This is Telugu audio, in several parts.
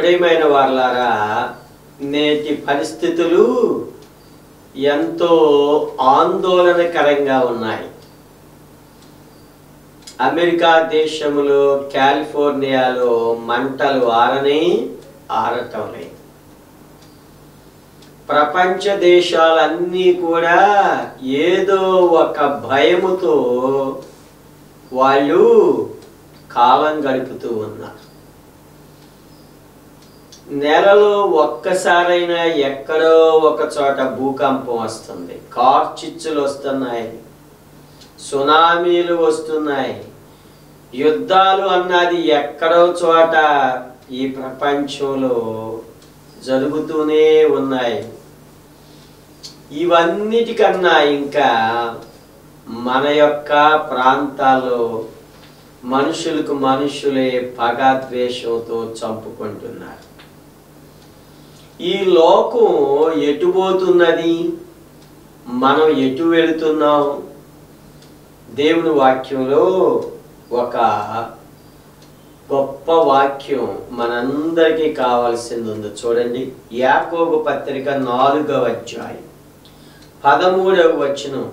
ప్రియమైన వారలారా, నేటి పరిస్థితులు ఎంతో ఆందోళనకరంగా ఉన్నాయి. అమెరికా దేశంలో కాలిఫోర్నియాలో మంటలు ఆరటం లేదు. ప్రపంచ దేశాలన్నీ కూడా ఏదో ఒక భయముతో వాళ్ళు కాలం గడుపుతూ ఉన్నారు. నెలలో ఒక్కసారైనా ఎక్కడో ఒక చోట భూకంపం వస్తుంది, కార్చిచ్చులు వస్తున్నాయి, సునామీలు వస్తున్నాయి, యుద్ధాలు అన్నది ఎక్కడో చోట ఈ ప్రపంచంలో జరుగుతూనే ఉన్నాయి. ఇవన్నిటికన్నా ఇంకా మన యొక్క ప్రాంతాల్లో మనుషులకు మనుషులే పగద్వేషంతో చంపుకుంటున్నారు. ఈ లోకం ఎటుపోతున్నది, మనం ఎటు వెళుతున్నాం? దేవుని వాక్యంలో ఒక గొప్ప వాక్యం మనందరికీ కావాల్సింది ఉంది. చూడండి, యాకోబు పత్రిక 4వ అధ్యాయం 13వ వచనం.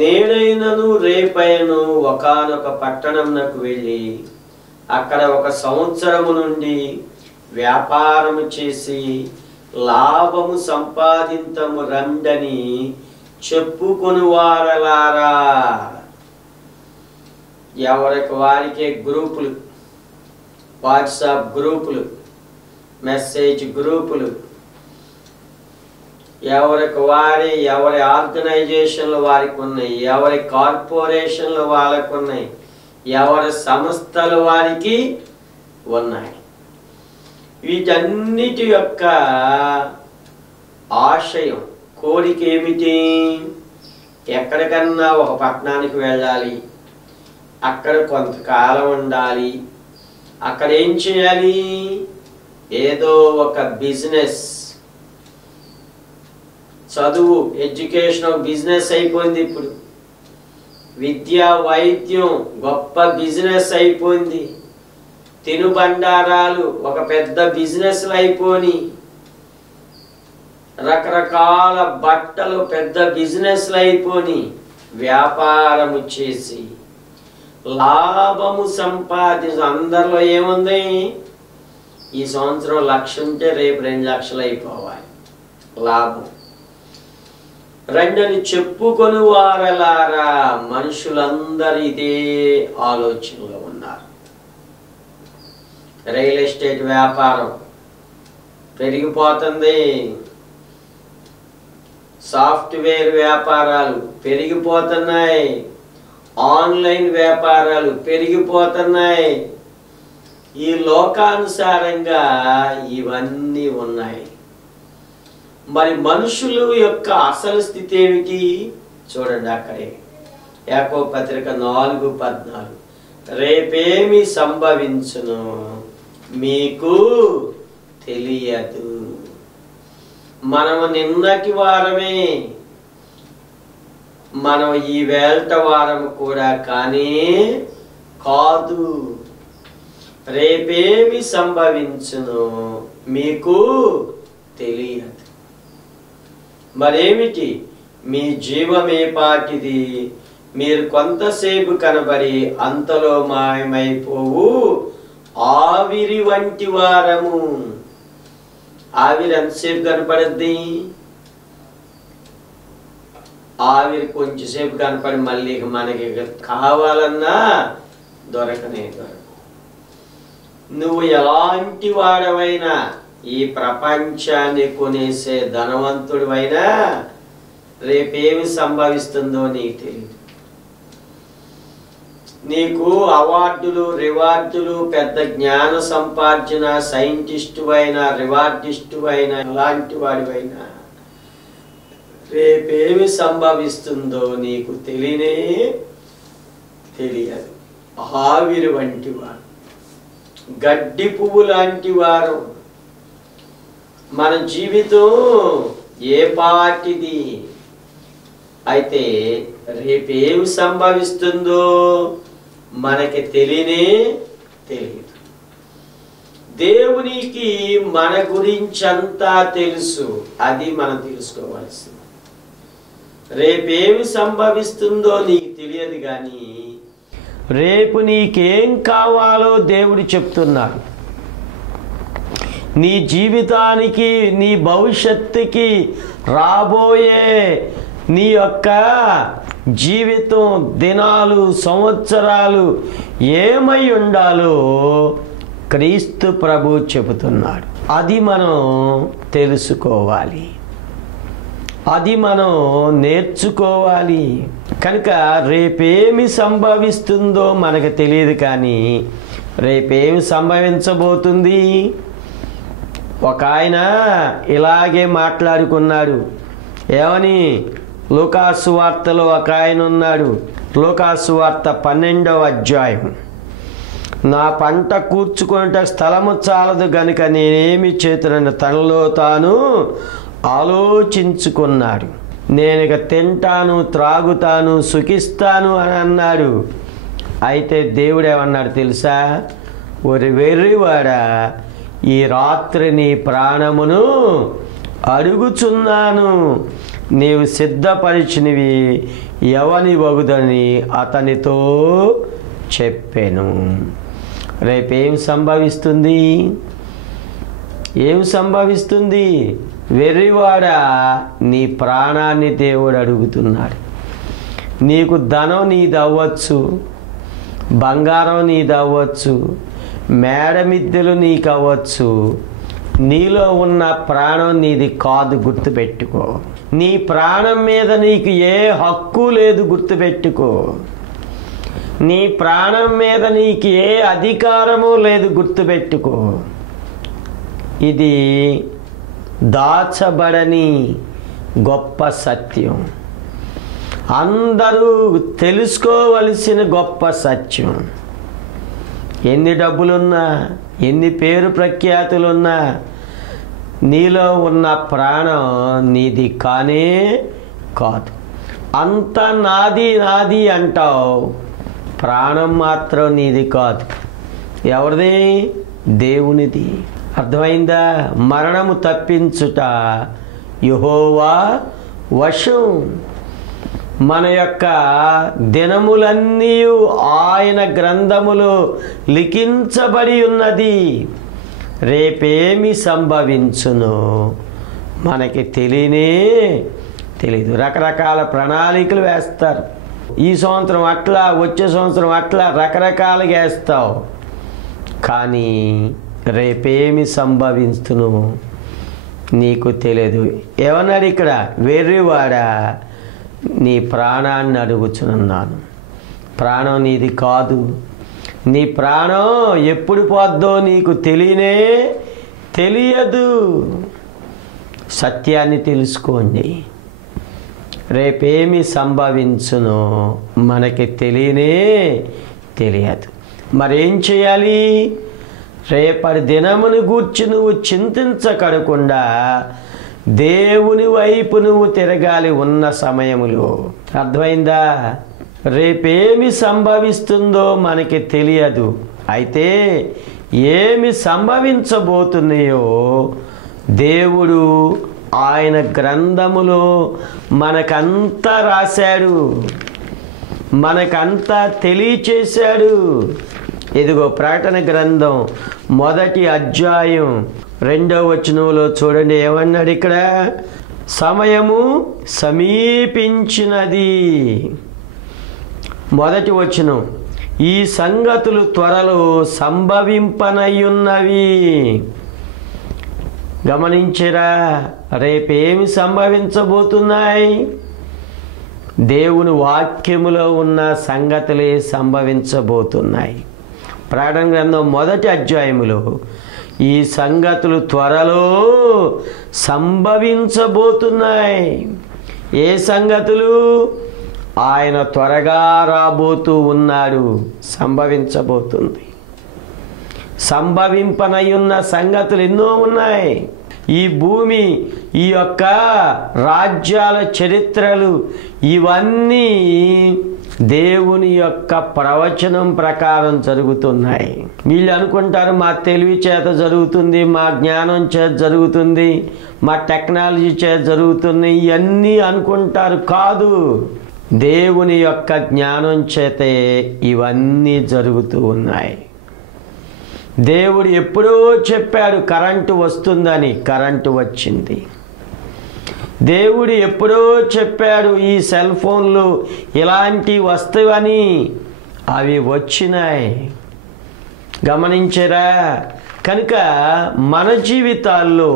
నేడైనను రేపైనను ఒకానొక పట్టణంనకు వెళ్ళి అక్కడ 1 సంవత్సరము నుండి వ్యాపారము చేసి లాభము సంపాదింతము రండని చెప్పుకొని వారలారా. ఎవరికి వారికే గ్రూపులు, వాట్సాప్ గ్రూపులు, మెసేజ్ గ్రూపులు, ఎవరి ఆర్గనైజేషన్లు వారికి ఉన్నాయి, ఎవరి కార్పొరేషన్లు వాళ్ళకు ఉన్నాయి, ఎవరి సంస్థలు వారికి ఉన్నాయి. వీటన్నిటి యొక్క ఆశయం, కోరిక ఏమిటి? ఎక్కడికన్నా ఒక పట్టణానికి వెళ్ళాలి, అక్కడ కొంతకాలం ఉండాలి, అక్కడ ఏం చేయాలి? ఏదో ఒక బిజినెస్, చదువు, ఎడ్యుకేషన్ బిజినెస్ అయిపోయింది. ఇప్పుడు విద్య, వైద్యం గొప్ప బిజినెస్ అయిపోయింది. తినుబండారాలు ఒక పెద్ద బిజినెస్లు అయిపోయి, రకరకాల బట్టలు పెద్ద బిజినెస్లు అయిపోయి, వ్యాపారము చేసి లాభము సంపాదించి అందరిలో ఏముంది? ఈ సంవత్సరం 1,00,000 ఉంటే రేపు 2 లక్షలు అయిపోవాలి లాభం. రెండని చెప్పుకొని వారలారా. మనుషులందరూ ఇదే ఆలోచనలో ఉన్నారు. రియల్ ఎస్టేట్ వ్యాపారం పెరిగిపోతుంది, సాఫ్ట్వేర్ వ్యాపారాలు పెరిగిపోతున్నాయి, ఆన్లైన్ వ్యాపారాలు పెరిగిపోతున్నాయి. ఈ లోకానుసారంగా ఇవన్నీ ఉన్నాయి. మరి మనుషుల యొక్క అసలు స్థితి ఏమిటి? చూడండి, అక్కడే యాకోబు పత్రిక 4:14. రేపేమి సంభవించును మీకు తెలియదు. మనము నిన్నటి వారమే, మనం ఈ వేళ వారము కూడా కానీ కాదు. రేపేమి సంభవించును మీకు తెలియదు. మరేమిటి? మీ జీవమే పాటిది, మీరు కొంతసేపు కనబడి అంతలో మాయమైపోవు ఆవిరి వంటి వారము. ఆవిరి ఎంతసేపు కనపడద్ది? ఆవిరి కొంచెంసేపు కనపడి మళ్ళీ మనకి కావాలన్నా దొరకనే దొరక. నువ్వు ఎలాంటి వాడవైనా, ఈ ప్రపంచాన్ని కొనేసే ధనవంతుడివైనా, రేపేమి సంభవిస్తుందో నీకు తెలియదు. నీకు అవార్డులు, రివార్డులు, పెద్ద జ్ఞాన సంపార్జన, సైంటిస్టు అయినా, రివార్డిస్టు అయినా, ఎలాంటి వాడివైనా, రేపేమి సంభవిస్తుందో నీకు తెలియదు. ఆవిరి వంటి వారు, గడ్డి పువ్వు లాంటి వారు. మన జీవితం ఏ పాటిది? అయితే రేపేమి సంభవిస్తుందో మనకి తెలియదు. దేవునికి మన గురించంతా తెలుసు. అది మనం తెలుసుకోవాల్సింది. రేపేమి సంభవిస్తుందో నీకు తెలియదు, కానీ రేపు నీకేం కావాలో దేవుడు చెప్తున్నాడు. నీ జీవితానికి, నీ భవిష్యత్తుకి, రాబోయే నీ యొక్క జీవితం, దినాలు, సంవత్సరాలు ఏమై ఉండాలో క్రీస్తు ప్రభు చెబుతున్నాడు. అది మనం తెలుసుకోవాలి, అది మనం నేర్చుకోవాలి. కనుక రేపేమి సంభవిస్తుందో మనకు తెలియదు, కానీ రేపేమి సంభవించబోతుంది. ఒక ఆయన ఇలాగే మాట్లాడుకున్నాడు. ఏమని? లూకాసు వార్తలో ఒక ఆయన ఉన్నాడు. లూకాసు వార్త 12వ అధ్యాయం. నా పంట కూర్చుకుంటే స్థలము చాలదు గనుక నేనేమి చేతునని తనలో తాను ఆలోచించుకున్నాడు. నేను ఇక తింటాను, త్రాగుతాను, సుఖిస్తాను అని అన్నాడు. అయితే దేవుడు ఏమన్నాడు తెలుసా? ఒరి వెర్రివాడా, ఈ రాత్రి నీ ప్రాణమును అడుగుచున్నాను, నీవు సిద్ధపరిచినవి ఎవని వగుదని అతనితో చెప్పాను. రేపేం సంభవిస్తుంది? ఏం సంభవిస్తుంది? వెర్రివాడా, నీ ప్రాణాన్ని దేవుడు అడుగుతున్నాడు. నీకు ధనం నీది అవ్వచ్చు, బంగారం నీది అవ్వచ్చు, మేడమిద్దెలు నీకు అవ్వచ్చు, నీలో ఉన్న ప్రాణం నీది కాదు. గుర్తుపెట్టుకో. నీ ప్రాణం మీద నీకు ఏ హక్కు లేదు. గుర్తుపెట్టుకో. నీ ప్రాణం మీద నీకు ఏ అధికారము లేదు. గుర్తుపెట్టుకో. ఇది దాచబడని గొప్ప సత్యం, అందరూ తెలుసుకోవలసిన గొప్ప సత్యం. ఎన్ని డబ్బులున్నా, ఎన్ని పేరు ప్రఖ్యాతులున్నా, నీలో ఉన్న ప్రాణం నీది కానే కాదు. అంత నాది నాది అంటావు, ప్రాణం మాత్రం నీది కాదు. ఎవరిది? దేవునిది. అర్థమైందా? మరణము తప్పించుట యెహోవా వశం. మన యొక్క దినములన్నీ ఆయన గ్రంథములో లిఖించబడి ఉన్నది. రేపేమి సంభవించునో మనకి తెలీదు. రకరకాల ప్రణాళికలు వేస్తారు. ఈ సంవత్సరం అట్లా, వచ్చే సంవత్సరం అట్లా రకరకాలుగా వేస్తావు, కానీ రేపేమి సంభవించునో నీకు తెలియదు. ఏమన్నాడు ఇక్కడ? వెర్రివాడా, నీ ప్రాణాన్ని అడుగుచున్నాను. ప్రాణం నీది కాదు. నీ ప్రాణం ఎప్పుడు పోద్దో నీకు తెలియదు. సత్యాన్ని తెలుసుకోండి. రేపేమి సంభవించునో మనకి తెలియదు. మరేం చేయాలి? రేపటి దినమును గూర్చి నువ్వు చింతించకడకుండా దేవుని వైపు నువ్వు తిరగాలి ఉన్న సమయములో. అర్థమైందా? రేపేమి సంభవిస్తుందో మనకి తెలియదు. అయితే ఏమి సంభవించబోతున్నాయో దేవుడు ఆయన గ్రంథములో మనకంతా రాశాడు, మనకంతా తెలియచేశాడు. ఇదిగో ప్రకటన గ్రంథం 1వ అధ్యాయం 2వ వచనంలో చూడండి. ఏమన్నాడు ఇక్కడ? సమయము సమీపించినది. 1వ వచనం, ఈ సంగతులు త్వరలో సంభవింపనయ్యున్నవి. గమనించరా? రేపేమి సంభవించబోతున్నాయి? దేవుని వాక్యములో ఉన్న సంగతులే సంభవించబోతున్నాయి. ప్రకటన గ్రంథం 1వ అధ్యాయములో ఈ సంగతులు త్వరలో సంభవించబోతున్నాయి. ఏ సంగతులు? ఆయన త్వరగా రాబోతూ ఉన్నాడు. సంభవించబోతుంది. సంభవింపనయ్యున్న సంగతులు ఎన్నో ఉన్నాయి. ఈ భూమి, ఈ యొక్క రాజ్యాల చరిత్రలు ఇవన్నీ దేవుని యొక్క ప్రవచనం ప్రకారం జరుగుతున్నాయి. వీళ్ళు అనుకుంటారు మా తెలివి చేత జరుగుతుంది, మా జ్ఞానం చేత జరుగుతుంది, మా టెక్నాలజీ చేత జరుగుతుంది, ఇవన్నీ అనుకుంటారు. కాదు, దేవుని యొక్క జ్ఞానం చేతే ఇవన్నీ జరుగుతూ ఉన్నాయి. దేవుడు ఎప్పుడో చెప్పాడు కరెంటు వస్తుందని, కరెంటు వచ్చింది. దేవుడు ఎప్పుడో చెప్పాడు ఈ సెల్ ఫోన్లు ఇలాంటివి వస్తావని, అవి వచ్చినాయి. గమనించరా? కనుక మన జీవితాల్లో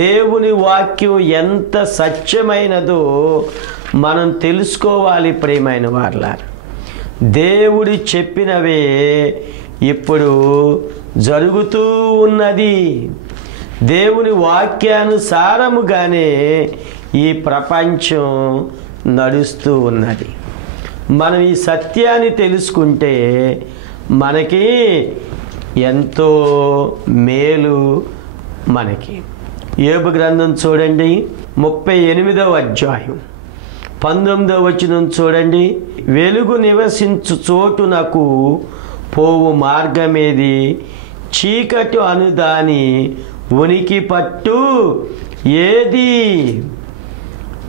దేవుని వాక్యం ఎంత సత్యమైనదో మనం తెలుసుకోవాలి. ప్రియమైన వారలారా, దేవుడు చెప్పినవే ఇప్పుడు జరుగుతూ ఉన్నది. దేవుని వాక్యానుసారముగానే ఈ ప్రపంచం నడుస్తూ ఉన్నది. మనం ఈ సత్యాన్ని తెలుసుకుంటే మనకి ఎంతో మేలు. మనకి యోబు గ్రంథం చూడండి, 38వ అధ్యాయం 19వ వచనం చూడండి. వెలుగు నివసించు చోటునకు పోవు మార్గమేది, చీకటి అనుదాని ఉనికి పట్టు ఏది?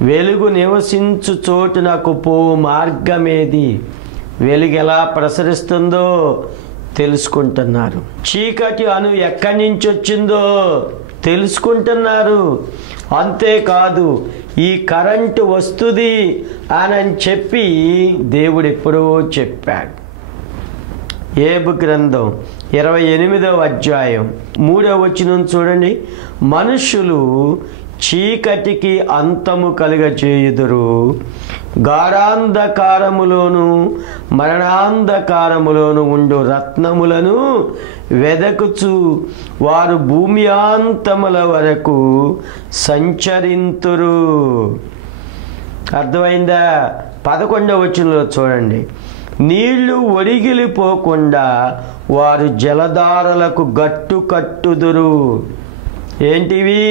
వెలుగు నివసించు చోటునకు పోవు మార్గమేది? వెలుగు ఎలా ప్రసరిస్తుందో తెలుసుకుంటున్నారు. చీకటి అను ఎక్కడి నుంచి వచ్చిందో తెలుసుకుంటున్నారు. అంతేకాదు, ఈ కరెంటు వస్తుంది అని చెప్పి దేవుడు ఎప్పుడో చెప్పాడు. యోబు గ్రంథం 28వ అధ్యాయం 3వ వచనం చూడండి. మనుషులు చీకటికి అంతము కలుగచేయుదురు, గాఢాంధకారములోను మరణాంధకారములోను ఉండు రత్నములను వెదకుచు వారు భూమ్యాంతముల వరకు సంచరింతురు. అర్థమైందా? 11వ వచనంలో చూడండి. నీళ్లు ఒడిగిలిపోకుండా వారు జలధారలకు గట్టు కట్టుదురు. ఏంటివి?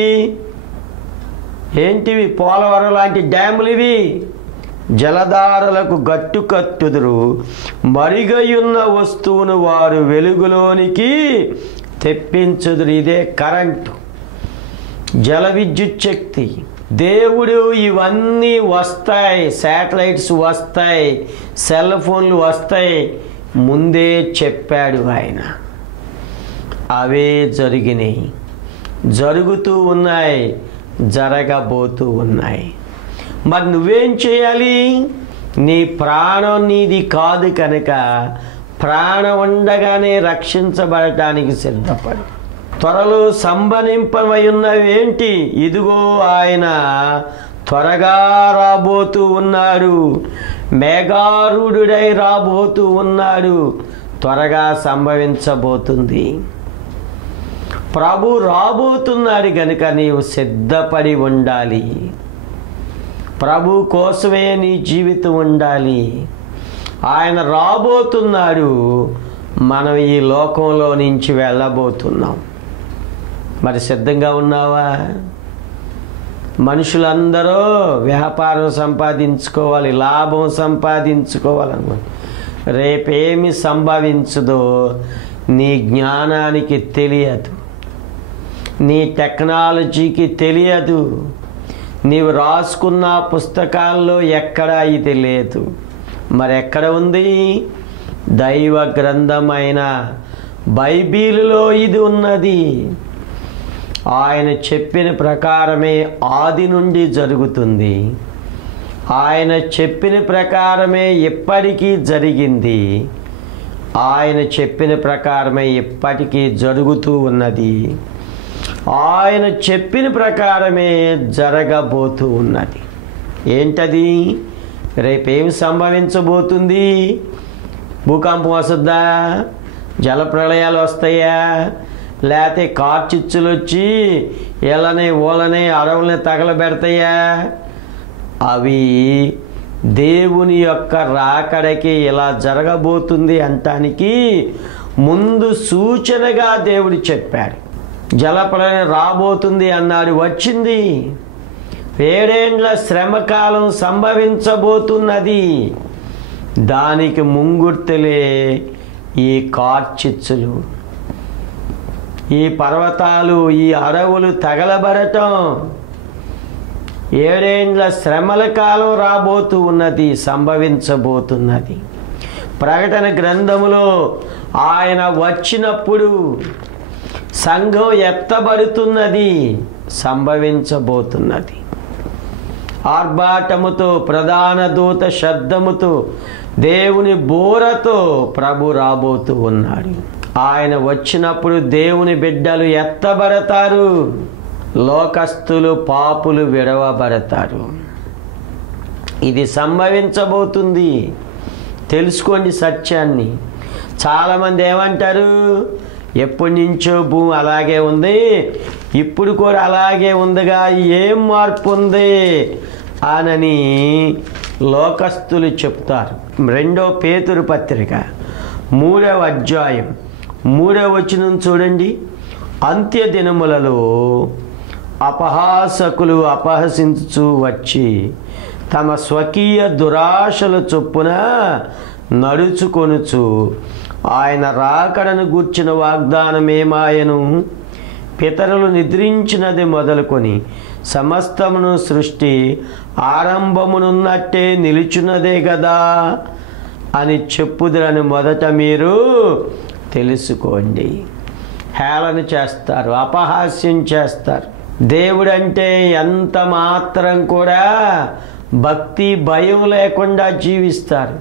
పోలవరం లాంటి డ్యాములు ఇవి. జలధారలకు గట్టు కట్టుదురు. మరిగయున్న వస్తువును వారు వెలుగులోనికి తెప్పించుదురు. ఇదే కరెంటు, జల విద్యుత్ శక్తి. దేవుడు ఇవన్నీ వస్తాయి, శాటిలైట్స్ వస్తాయి, సెల్ ఫోన్లు వస్తాయి, ముందే చెప్పాడు ఆయన. అవే జరిగినాయి, జరుగుతూ ఉన్నాయి, జరగబోతూ ఉన్నాయి. మరి నువ్వేం చేయాలి? నీ ప్రాణం నీది కాదు కనుక ప్రాణం ఉండగానే రక్షించబడటానికి సిద్ధపడు. త్వరలో సంభవింపవై ఉన్నవేంటి? ఇదిగో ఆయన త్వరగా రాబోతూ ఉన్నాడు, మేఘారూఢుడై రాబోతూ ఉన్నాడు. త్వరగా సంభవించబోతుంది. ప్రభు రాబోతున్నాడు కనుక నీవు సిద్ధపడి ఉండాలి. ప్రభు కోసమే నీ జీవితం ఉండాలి. ఆయన రాబోతున్నాడు, మనం ఈ లోకంలో నుంచి వెళ్ళబోతున్నాం. మరి సిద్ధంగా ఉన్నావా? మనుషులందరూ వ్యాపారం సంపాదించుకోవాలి, లాభం సంపాదించుకోవాలనుకుంటే రేపేమి సంభవించదో నీ జ్ఞానానికి తెలియదు, నీ టెక్నాలజీకి తెలియదు. నీవు రాసుకున్న పుస్తకాల్లో ఎక్కడా ఇది లేదు. మరి ఎక్కడ ఉంది? దైవ గ్రంథమైన బైబిలులో ఇది ఉన్నది. ఆయన చెప్పిన ప్రకారమే ఆది నుండి జరుగుతుంది. ఆయన చెప్పిన ప్రకారమే ఇప్పటికీ జరిగింది. ఆయన చెప్పిన ప్రకారమే ఇప్పటికీ జరుగుతూ ఉన్నది. ఆయన చెప్పిన ప్రకారమే జరగబోతూ ఉన్నది. ఏంటది? రేపేమి సంభవించబోతుంది? భూకంపం వస్తుందా? జల ప్రళయాలు వస్తాయా? లేకపోతే కార్చిచ్చులు వచ్చి ఎలనే ఓలనే అడవులని తగలబెడతాయా? అవి దేవుని యొక్క రాకడకి ఇలా జరగబోతుంది అంటానికి ముందు సూచనగా దేవుడు చెప్పాడు. జలప్రళయం రాబోతుంది అన్నాడు, వచ్చింది. 7 ఏండ్ల శ్రమకాలం సంభవించబోతున్నది. దానికి ముంగుర్తులే ఈ కార్చిచ్చులు, ఈ పర్వతాలు, ఈ అడవులు తగలబడటం. 7 ఏండ్ల శ్రమల కాలం రాబోతూ ఉన్నది, సంభవించబోతున్నది. ప్రకటన గ్రంథములో ఆయన వచ్చినప్పుడు సంఘం ఎత్తబడుతున్నది, సంభవించబోతున్నది. ఆర్భాటముతో, ప్రధాన దూత శబ్దముతో, దేవుని బోరతో ప్రభు రాబోతూ ఉన్నాడు. ఆయన వచ్చినప్పుడు దేవుని బిడ్డలు ఎత్తబడతారు, లోకస్తులు పాపులు విడవబడతారు. ఇది సంభవించబోతుంది. తెలుసుకోండి సత్యాన్ని. చాలామంది ఏమంటారు, ఎప్పటి నుంచో భూమి అలాగే ఉంది, ఇప్పుడు కూడా అలాగే ఉందిగా, ఏం మార్పు ఉంది అనని లోకస్తులు చెప్తారు. 2 పేతురు పత్రిక 3వ అధ్యాయం 3వ వచనం చూడండి. అంత్య దినములలో అపహాసకులు అపహసించుచూ వచ్చి తమ స్వకీయ దురాశల చొప్పున నడుచుకొనుచు ఆయన రాకడను గూర్చిన వాగ్దానమేమాయను, పితరులు నిద్రించినది మొదలుకొని సమస్తమును సృష్టి ఆరంభమునున్నట్టే నిలుచున్నదే కదా అని చెప్పుదురని మొదట మీరు తెలుసుకోండి. హేళన చేస్తారు, అపహాస్యం చేస్తారు. దేవుడంటే ఎంత మాత్రం కూడా భక్తి భయం లేకుండా జీవిస్తారు.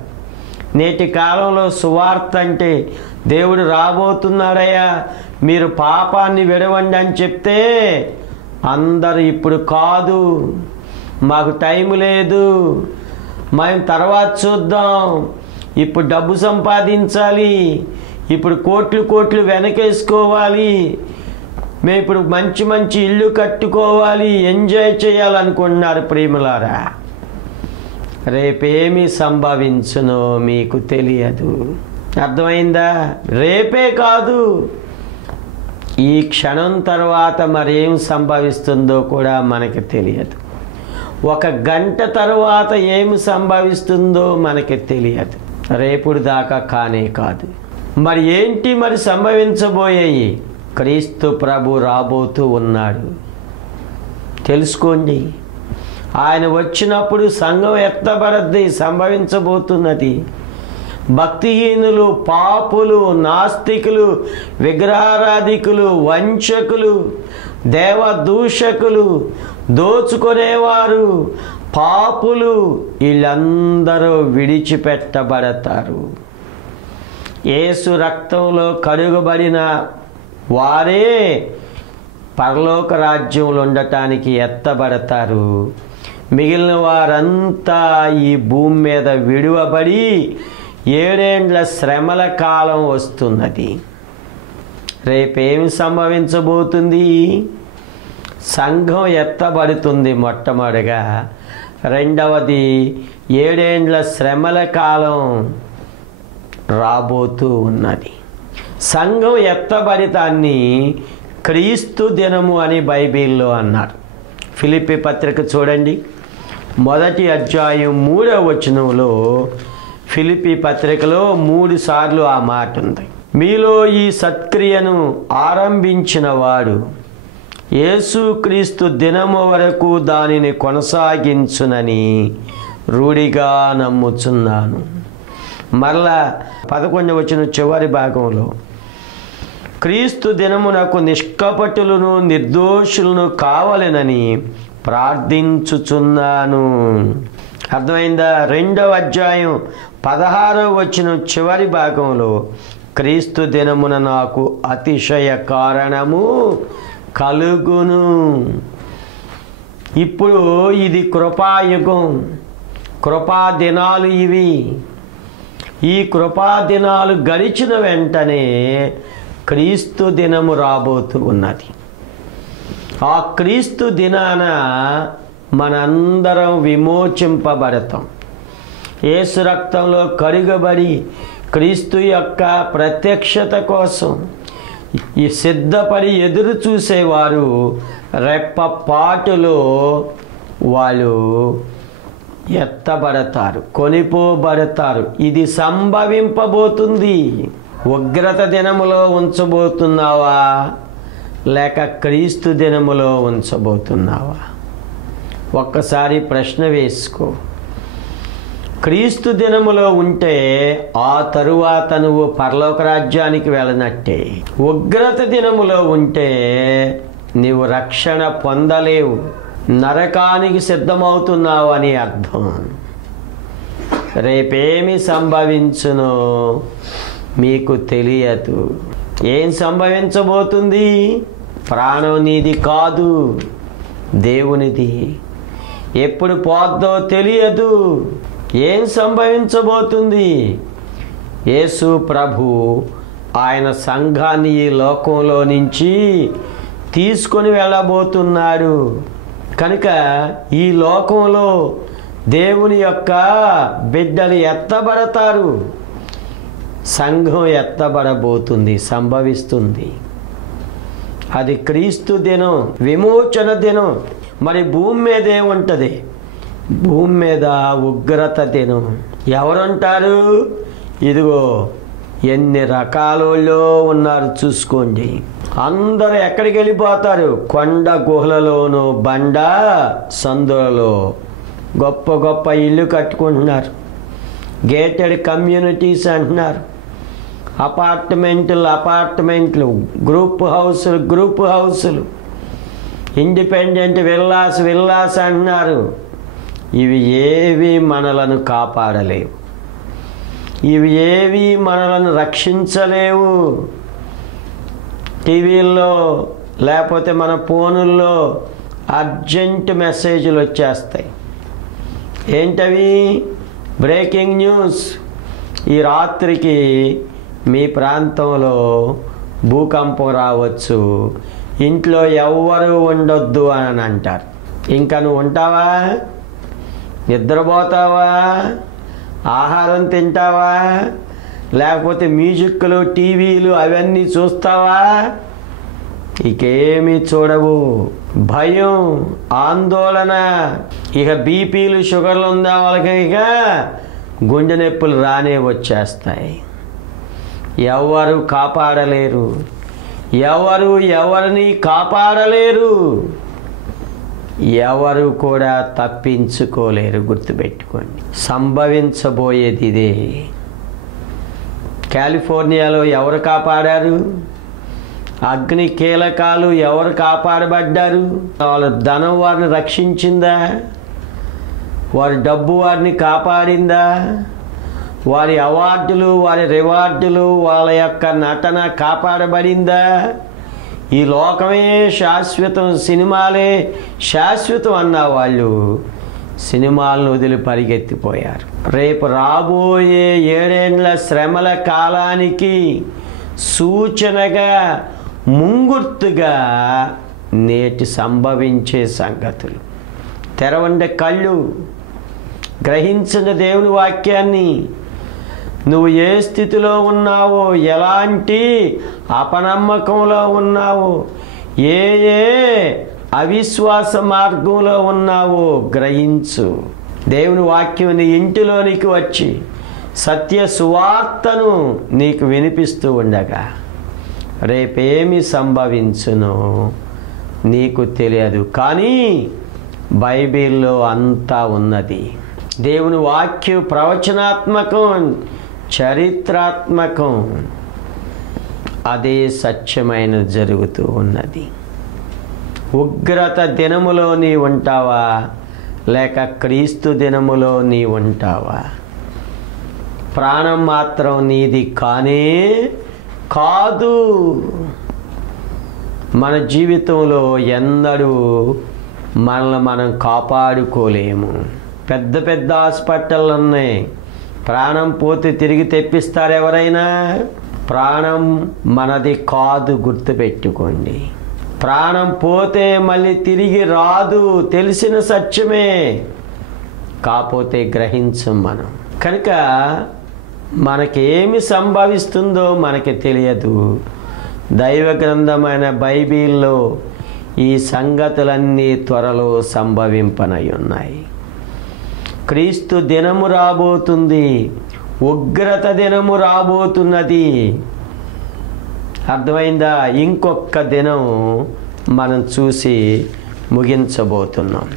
నేటి కాలంలో సువార్త అంటే దేవుడు రాబోతున్నాడయ్యా, మీరు పాపాన్ని విడవండి అని చెప్తే అందరూ ఇప్పుడు కాదు, మాకు టైం లేదు, మేము తర్వాత చూద్దాం, ఇప్పుడు డబ్బు సంపాదించాలి, ఇప్పుడు కోట్లు కోట్లు వెనకేసుకోవాలి, మేము ఇప్పుడు మంచి మంచి ఇల్లు కట్టుకోవాలి, ఎంజాయ్ చేయాలనుకుంటున్నారు. ప్రేమలారా, రేపేమి సంభవించునో మీకు తెలియదు. అర్థమైందా? రేపే కాదు, ఈ క్షణం తర్వాత మరేం సంభవిస్తుందో కూడా మనకి తెలియదు. 1 గంట తర్వాత ఏమి సంభవిస్తుందో మనకి తెలియదు. రేపుడు దాకా కానే కాదు. మరి ఏంటి మరి సంభవించబోయాయి? క్రీస్తు ప్రభు రాబోతూ ఉన్నాడు. తెలుసుకోండి. ఆయన వచ్చినప్పుడు సంఘం ఎత్తబడద్ది, సంభవించబోతున్నది. భక్తిహీనులు, పాపులు, నాస్తికులు, విగ్రహారాధికులు, వంచకులు, దేవదూషకులు, దోచుకునేవారు, పాపులు, వీళ్ళందరూ విడిచిపెట్టబడతారు. యేసు రక్తంలో కడుగబడిన వారే పరలోక రాజ్యంలో ఉండటానికి ఎత్తబడతారు. మిగిలిన వారంతా ఈ భూమి మీద విడువబడి 7 ఏండ్ల శ్రమల కాలం వస్తున్నది. రేపేమి సంభవించబోతుంది? సంఘం ఎత్తబడుతుంది మొట్టమొదటిగా. రెండవది 7 ఏండ్ల శ్రమల కాలం రాబోతూ ఉన్నది. సంఘం ఎత్తబడితాన్ని క్రీస్తు దినము అని బైబిల్లో అన్నారు. ఫిలిప్పీ పత్రిక చూడండి, 1వ అధ్యాయం 3వ వచనంలో ఫిలిప్పీ పత్రికలో 3 సార్లు ఆ మాట ఉంది. మీలో ఈ సత్క్రియను ఆరంభించిన వాడు యేసుక్రీస్తు దినము వరకు దానిని కొనసాగించునని రూఢిగా నమ్ముచున్నాను. మరలా 11వ వచనం చివరి భాగంలో క్రీస్తు దినమునకు నిష్కపటులను నిర్దోషులను కావాలనని ప్రార్థించుచున్నాను. అర్థమైందా? 2వ అధ్యాయం 16వ వచనం చివరి భాగంలో క్రీస్తు దినమున నాకు అతిశయ కారణము కలుగును. ఇప్పుడు ఇది కృపాయుగం, కృపా దినాలు ఇవి. ఈ కృపా దినాలు గడిచిన వెంటనే క్రీస్తు దినము రాబోతూ ఉన్నది. ఆ క్రీస్తు దినాన మనందరం విమోచింపబడతాం. యేసు రక్తంలో కడుగబడి క్రీస్తు యొక్క ప్రత్యక్షత కోసం ఈ సిద్ధపడి ఎదురు చూసేవారు రెప్పపాటులో వాళ్ళు ఎత్తబడతారు, కొనిపోబడతారు. ఇది సంభవింపబోతుంది. ఉగ్రత దినములో ఉంచబోతున్నావా లేక క్రీస్తు దినములో ఉంచబోతున్నావా? ఒక్కసారి ప్రశ్న వేసుకో. క్రీస్తు దినములో ఉంటే ఆ తరువాత నువ్వు పరలోక రాజ్యానికి వెళ్ళనట్టే. ఉగ్రత దినములో ఉంటే నీవు రక్షణ పొందలేవు, నరకానికి సిద్ధమవుతున్నావు అని అర్థం. రేపేమి సంభవించునో మీకు తెలియదు. ఏం సంభవించబోతుంది? ప్రాణం నీది కాదు, దేవునిది. ఎప్పుడు పోద్దో తెలియదు. ఏం సంభవించబోతుంది? యేసు ప్రభు ఆయన సంఘాన్ని ఈ లోకంలో నుంచి తీసుకొని వెళ్ళబోతున్నాడు. కనుక ఈ లోకంలో దేవుని యొక్క బిడ్డలు ఎత్తబడతారు. సంఘం ఎత్తబడబోతుంది, సంభవిస్తుంది. అది క్రీస్తు దినం, విమోచన దినం. మరి భూమి మీద ఏముంటుంది? భూమి మీద ఉగ్రత దినం. ఎవరుంటారు? ఇదిగో ఎన్ని రకాలలో ఉన్నారు చూసుకోండి. అందరూ ఎక్కడికి వెళ్ళిపోతారు? కొండ గుహలలోనూ బండ సందులలో గొప్ప గొప్ప ఇల్లు కట్టుకుంటున్నారు. గేటెడ్ కమ్యూనిటీస్ అంటున్నారు. అపార్ట్మెంట్లు, గ్రూప్ హౌసులు, ఇండిపెండెంట్ విల్లాస్ అంటున్నారు. ఇవి ఏవి మనలను కాపాడలేవు, ఇవి ఏవి మనలను రక్షించలేవు. టీవీల్లో లేకపోతే మన ఫోనుల్లో అర్జెంట్ మెసేజ్లు వచ్చేస్తాయి. ఏంటవి? Breaking news. ఈ రాత్రికి మీ ప్రాంతంలో భూకంపం రావచ్చు, ఇంట్లో ఎవ్వరూ ఉండొద్దు అని అంటారు. ఇంకా నువ్వు ఉంటావా? నిద్రపోతావా? ఆహారం తింటావా? లేకపోతే మ్యూజిక్లు, టీవీలు అవన్నీ చూస్తావా? ఇకేమీ చూడవు. భయం, ఆందోళన. ఇక బీపీలు, షుగర్లు ఉన్న వాళ్ళకి ఇక గుండె నొప్పులు రానే వచ్చేస్తాయి. ఎవరు కాపాడలేరు, ఎవరిని కాపాడలేరు, ఎవరు కూడా తప్పించుకోలేరు. గుర్తుపెట్టుకోండి, సంభవించబోయేది ఇదే. కాలిఫోర్నియాలో ఎవరు కాపాడారు? అగ్ని కీలకాలు ఎవరు కాపాడబడ్డారు? వాళ్ళ ధనం వారిని రక్షించిందా? వారి డబ్బు వారిని కాపాడిందా? వారి అవార్డులు, వారి రివార్డులు, వాళ్ళ యొక్క నటన కాపాడబడిందా? ఈ లోకమే శాశ్వతం, సినిమాలే శాశ్వతం అన్న వాళ్ళు సినిమాలను వదిలి పరిగెత్తిపోయారు. రేపు రాబోయే 7 ఏళ్ల శ్రమల కాలానికి సూచనగా, ముంగుర్తుగా నేటి సంభవించే సంగతులు. తెరవండే కళ్ళు, గ్రహించిన దేవుని వాక్యాన్ని. నువ్వు ఏ స్థితిలో ఉన్నావో, ఎలాంటి అపనమ్మకంలో ఉన్నావో, ఏ అవిశ్వాస మార్గంలో ఉన్నావో గ్రహించు. దేవుని వాక్యం నీ ఇంటిలోనికి వచ్చి సత్య సువార్తను నీకు వినిపిస్తూ ఉండగా రేపేమి సంభవించునో నీకు తెలియదు. కానీ బైబిల్లో అంతా ఉన్నది. దేవుని వాక్యం ప్రవచనాత్మకం, చరిత్రాత్మకం. అదే సత్యమైనది జరుగుతూ ఉన్నది. ఉగ్రత దినములో నీ ఉంటావా లేక క్రీస్తు దినములో నీ ఉంటావా? ప్రాణం మాత్రం నీది కానే కాదు. మన జీవితంలో ఎన్నడూ మనల్ని మనం కాపాడుకోలేము. పెద్ద పెద్ద హాస్పిటళ్ళు ఉన్నాయి, ప్రాణం పోతే తిరిగి తెప్పిస్తారు ఎవరైనా? ప్రాణం మనది కాదు, గుర్తుపెట్టుకోండి. ప్రాణం పోతే మళ్ళీ తిరిగి రాదు, తెలిసిన సత్యమే. కాకపోతే గ్రహించం మనం. కనుక మనకేమి సంభవిస్తుందో మనకి తెలియదు. దైవ గ్రంథమైన బైబిల్లో ఈ సంగతులన్నీ త్వరలో సంభవింపనై ఉన్నాయి. క్రీస్తు దినము రాబోతుంది, ఉగ్రత దినము రాబోతున్నది. అర్థమైందా? ఇంకొక దినం మనం చూసి ముగించబోతున్నాం.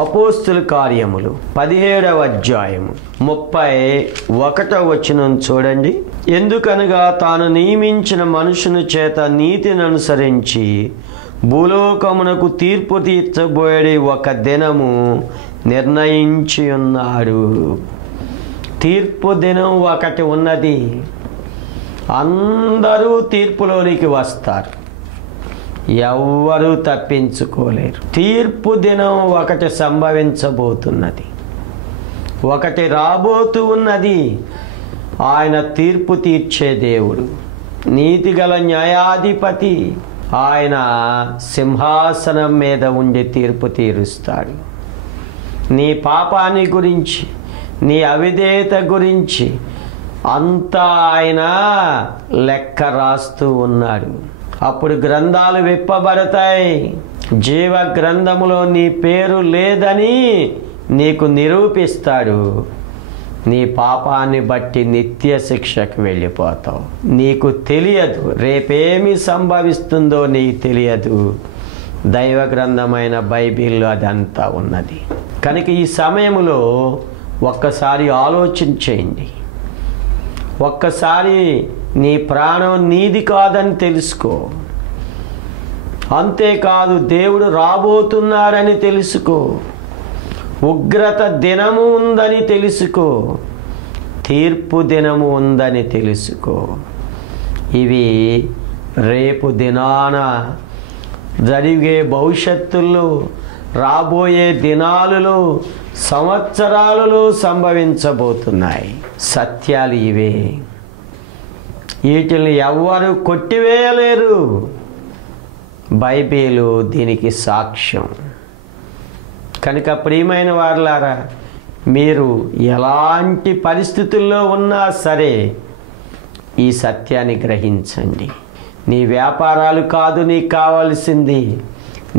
అపోస్తుల కార్యములు 17వ అధ్యాయము 31వ వచనం చూడండి. ఎందుకనగా తాను నియమించిన మనుషుని చేత నీతిని అనుసరించి భూలోకమునకు తీర్పు తీర్చబోయే ఒక దినము నిర్ణయించి ఉన్నాడు. తీర్పు దినం ఒకటి ఉన్నది. అందరూ తీర్పులోనికి వస్తారు, ఎవ్వరూ తప్పించుకోలేరు. తీర్పు దినం ఒకటి సంభవించబోతున్నది, ఒకటి రాబోతూ ఉన్నది. ఆయన తీర్పు తీర్చే దేవుడు, నీతిగల న్యాయాధిపతి. ఆయన సింహాసనం మీద ఉండి తీర్పు తీరుస్తాడు. నీ పాపాన్ని గురించి, నీ అవిధేయత గురించి అంతా ఆయన లెక్క రాస్తూ ఉన్నాడు. అప్పుడు గ్రంథాలు విప్పబడతాయి. జీవ గ్రంథములో నీ పేరు లేదని నీకు నిరూపిస్తాడు. నీ పాపాన్ని బట్టి నిత్య శిక్షకు వెళ్ళిపోతావు. నీకు తెలియదు, రేపేమి సంభవిస్తుందో నీకు తెలియదు. దైవ గ్రంథమైన బైబిల్లో అదంతా ఉన్నది. కనుక ఈ సమయంలో ఒక్కసారి ఆలోచించేయండి. ఒక్కసారి నీ ప్రాణం నీది కాదని తెలుసుకో. అంతేకాదు, దేవుడు రాబోతున్నాడని తెలుసుకో. ఉగ్రత దినము ఉందని తెలుసుకో. తీర్పు దినము ఉందని తెలుసుకో. ఇవి రేపు దినాన జరిగే భవిష్యత్తులో, రాబోయే దినాలలో, సంవత్సరాలలో సంభవించబోతున్నాయి. సత్యాలు ఇవే. వీటిని ఎవ్వరు కొట్టివేయలేరు. బైబిలు దీనికి సాక్ష్యం. కనుక ప్రియమైన వారలారా, మీరు ఎలాంటి పరిస్థితుల్లో ఉన్నా సరే ఈ సత్యాన్ని గ్రహించండి. నీ వ్యాపారాలు కాదు నీకు కావాల్సింది.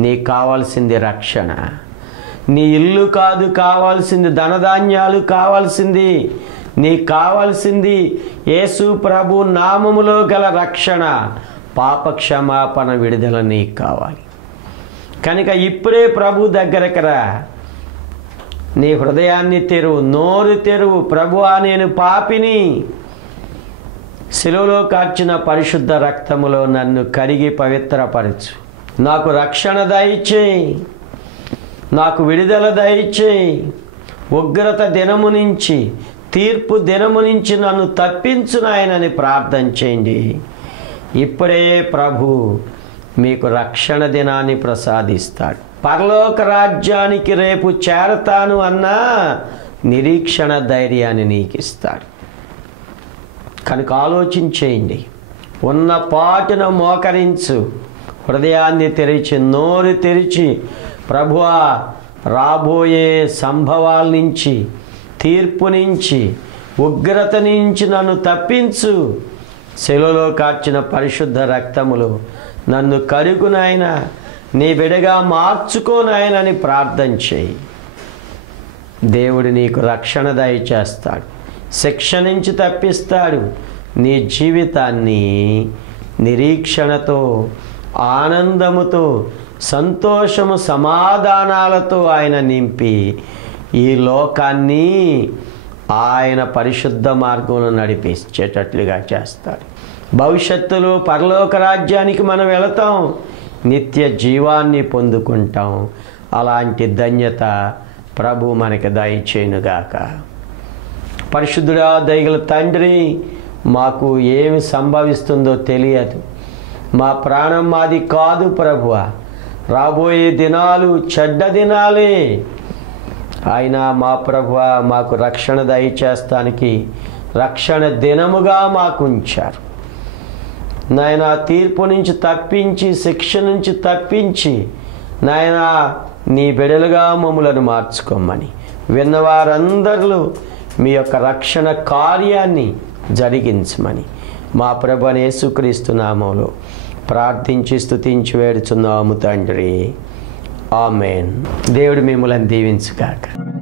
నీకు కావాల్సింది రక్షణ. నీ ఇల్లు కాదు కావాల్సింది, ధనధాన్యాలు కావాల్సింది. నీకు కావాల్సింది యేసు ప్రభు నామములో గల రక్షణ, పాప క్షమాపణ, విడుదల నీకు కావాలి. కనుక ఇప్పుడే ప్రభు దగ్గరకు రా. నీ హృదయాన్ని తెరువు, నోరు తెరువు. ప్రభువా, నేను పాపిని, శిలువలో కార్చిన పరిశుద్ధ రక్తములో నన్ను కడిగి పవిత్రపరచు. నాకు రక్షణ దయచేయి, నాకు విడుదల దయచేయి. ఉగ్రత దినము నుంచి, తీర్పు దినము నుంచి నన్ను తప్పించు నాయనని ప్రార్థన చేయండి. ఇప్పుడే ప్రభు మీకు రక్షణ దినాన్ని ప్రసాదిస్తాడు. పరలోక రాజ్యానికి రేపు చేరతాను అన్న నిరీక్షణ ధైర్యాన్ని నీకు ఇస్తాడు. కనుక ఆలోచించేయండి. ఉన్న పాటున మోకరించు, హృదయాన్ని తెరిచి, నోరు తెరిచి, ప్రభువా, రాబోయే సంభవాల నుంచి, తీర్పు నుంచి, ఉగ్రత నుంచి నన్ను తప్పించు. శిలువలో కార్చిన పరిశుద్ధ రక్తములో నన్ను కడుగునాయన, నీ బిడ్డగా మార్చుకోనాయనని ప్రార్థన చేయి. దేవుడు నీకు రక్షణ దయచేస్తాడు, శిక్ష నుంచి తప్పిస్తాడు. నీ జీవితాన్ని నిరీక్షణతో, ఆనందముతో, సంతోషము, సమాధానాలతో ఆయన నింపి ఈ లోకాన్ని ఆయన పరిశుద్ధ మార్గంలో నడిపించేటట్లుగా చేస్తాడు. భవిష్యత్తులో పరలోక రాజ్యానికి మనం వెళతాం, నిత్య జీవాన్ని పొందుకుంటాం. అలాంటి ధన్యత ప్రభు మనకి దయచేయునుగాక. పరిశుద్ధుడా, దయగల తండ్రి, మాకు ఏమి సంభవిస్తుందో తెలియదు. మా ప్రాణం మాది కాదు ప్రభువా. రాబోయే దినాలు చెడ్డ దినాలే. అయినా మా ప్రభువా, మాకు రక్షణ దయచేస్తానికి రక్షణ దినముగా మాకు ఉంచారు నాయన. తీర్పు నుంచి తప్పించి, శిక్ష నుంచి తప్పించి నాయన, నీ బిడ్డలుగా మమ్ములను మార్చుకోమని విన్నవారందరిలో మీ యొక్క రక్షణ కార్యాన్ని జరిగించమని మా ప్రభువైన యేసుక్రీస్తు నామములో ప్రార్థించి స్తుతించి వేడుచున్నాము తండ్రి. ఆమేన్. దేవుడు మిమ్మల్ని దీవించుగాక.